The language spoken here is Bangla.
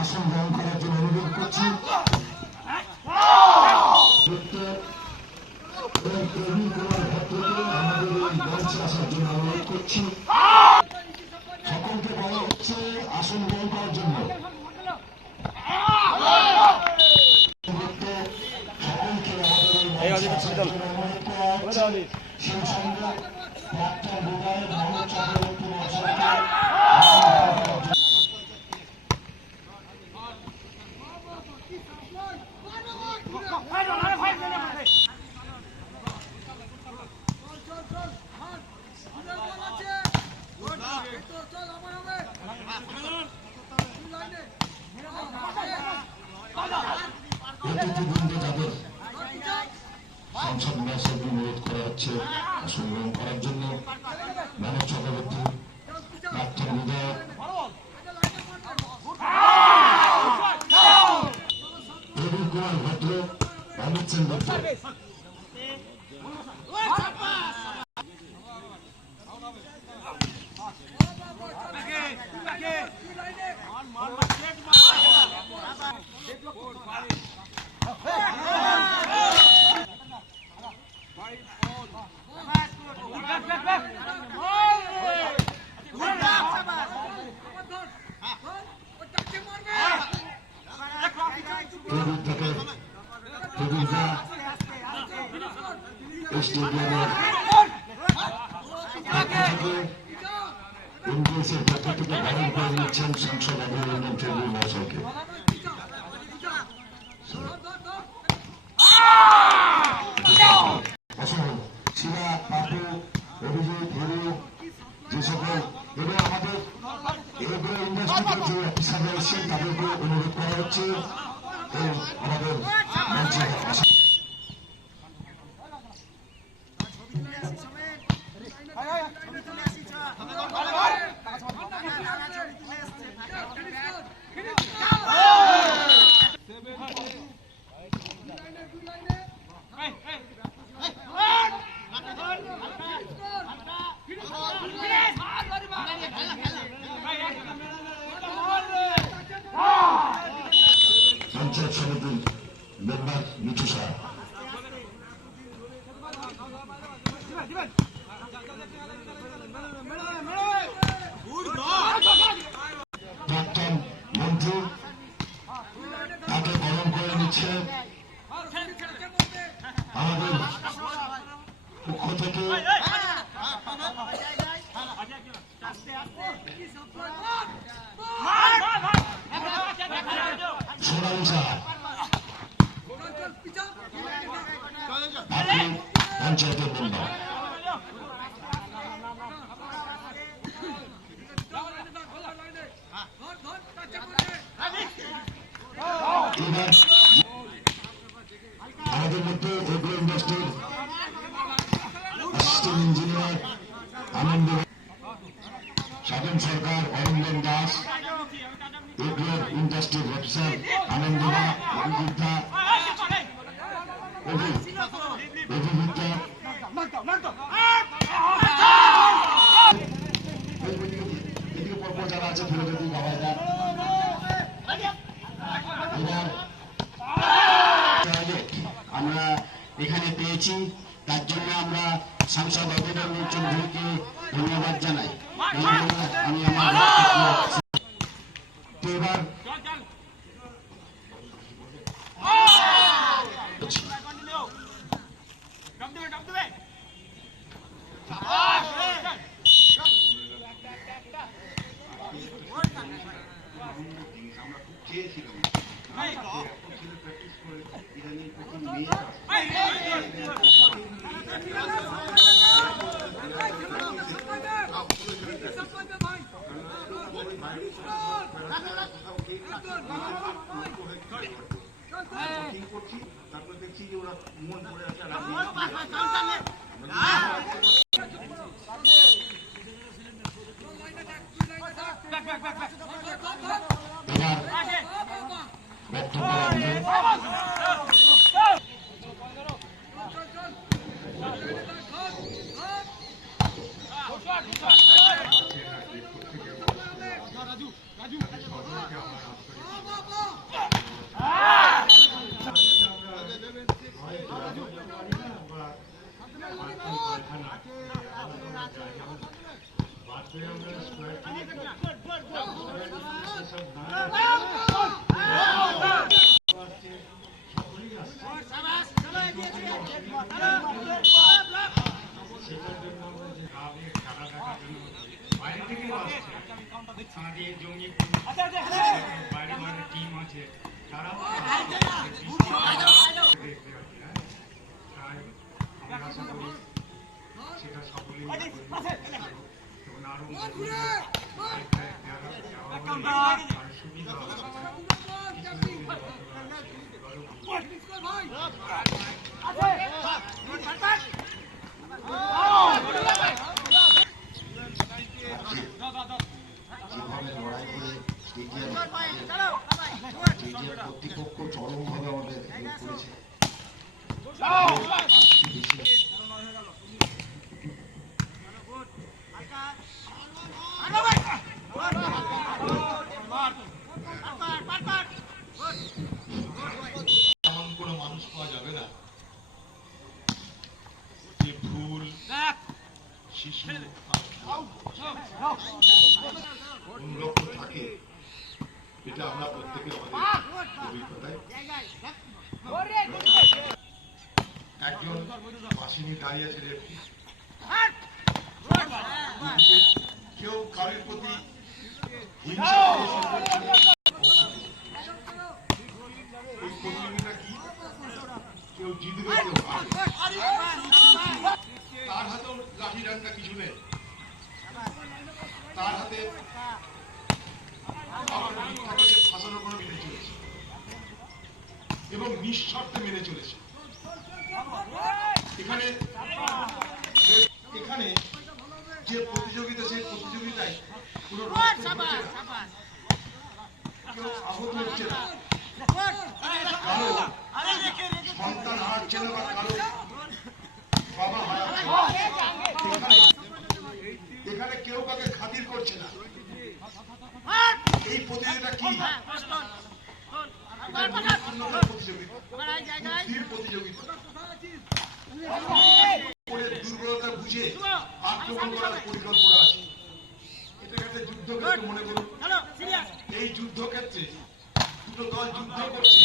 আসন গ্রহণ করার জন্য অনুরোধ করছি। প্রবীণ কুমার ভদ্রকে আমাদের এই মঞ্চে আসার জন্য অনুরোধ করছি। সকলকে বলা হচ্ছে আসন গ্রহণ করার জন্য। সকলকে আমাদের এই মঞ্চে আসার জন্য অনুরোধ করা হচ্ছে। সেই সঙ্গে প্রাক্তন বিধায়ক মোহাম্মদ চক্রবর্তী মহাশয়কে সংসদ নির্বাচনে অনুরোধ করা হচ্ছে আসন গ্রহণ করার জন্য। মোহাম্মদ চক্রবর্তী, প্রাক্তন বিধায়ক, প্রবীণ কুমার ভদ্র, অমিত সেন ভদ্র। ইংরেজের পক্ষ থেকে বরণ করে নিচ্ছেন সংসদ অভিনন্দন চৌধুরী মহাশয়কে। শিলা, পাপু, অভিজিৎ, হিরু, যে সকল এবং আমাদের এগুলো ইন্ডাস্ট্রিতে যে অফিসাররা এসেছেন তাদেরকে অনুরোধ করা হচ্ছে আমাদের মঞ্চে আসা। পঞ্চায়েত সমিতির মেম্বার মিঠু সাহা, প্রাক্তন মন্ত্রী, তাকে বরণ করে নিচ্ছে আমাদের পক্ষ থেকে। সোনালী সাহা, পঞ্চায়েতের মেম্বার। এবার আমাদের মধ্যে এগ্রো ইন্ডাস্ট্রির অ্যাসিস্ট্যান্ট ইঞ্জিনিয়ার আনন্দ, সাধন সরকার, অরিন্দম দাস, এগ্রো ইন্ডাস্ট্রির অফিসার আনন্দদা, অভিজিৎদা, অভিজিৎদা, এদিকে পরপর যারা আছে ধীরে ধীরে বাবা যান। আমরা এখানে পেয়েছি, তার জন্য আমরা সাংসদ অভিনন্দন চৌধুরীকে ধন্যবাদ জানাই। আমি আমার এবার তারপর দেখছি যে ওরা মন পড়ে আছে। রাজু যে কর্তৃপক্ষ চরমভাবে আমাদের হেল্প করেছে। এমন কোনো মানুষ পাওয়া যাবে না যে ভুল শিশু অনুরক্ত থাকে। এটা আমরা প্রত্যেকে আমাদের অভিজ্ঞতায়। একজন মাসিনী দাঁড়িয়ে আছে, কেউ কারোর প্রতি হিংসা প্রতিযোগিতা কি, কেউ জিতবে কেউ তার হাতেও লাঠি ডান্ডা কিছু নেই, তার হাতে ফাঁসানোর কোনো মেনে চলেছে এবং নিঃস্বার্থে মেনে চলেছে। এখানে এখানে যে প্রতিযোগিতা, সেই প্রতিযোগিতায় কোনো কেউ আহত হচ্ছে না, কারো সন্তান হারাচ্ছে না বা কারো বাবা হারাচ্ছে। এখানে কেউ কাকে খাতির করছে না। এই প্রতিযোগিতা কি? প্রতিযোগিতা দুর্বলতা বুঝে আক্রমণ করার পরিকল্পনা আছে। এটাকে একটা যুদ্ধক্ষেত্র মনে করুন। এই যুদ্ধক্ষেত্রে দুটো দল যুদ্ধ করছে,